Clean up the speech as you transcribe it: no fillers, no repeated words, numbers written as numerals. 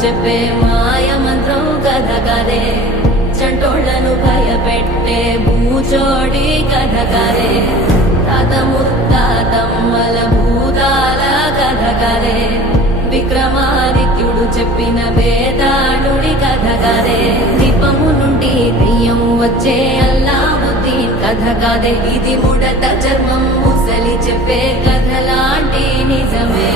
చెప్పే మాయ మంత్రం కథ కదే చంటోళ్లను భయపెట్టే భూచోడి కథ కదే తాత ముత్తాతమ్మల భూతాల కథ కదే విక్రమాదిత్యుడు చెప్పిన వేదాళుడి కథ కదే దీపము నుండి దెయ్యం వచ్చే అల్లావుద్దీన్ కథ కదే ఇది ముడత చర్మం ముసలి చెప్పే కథ లాంటి నిజమే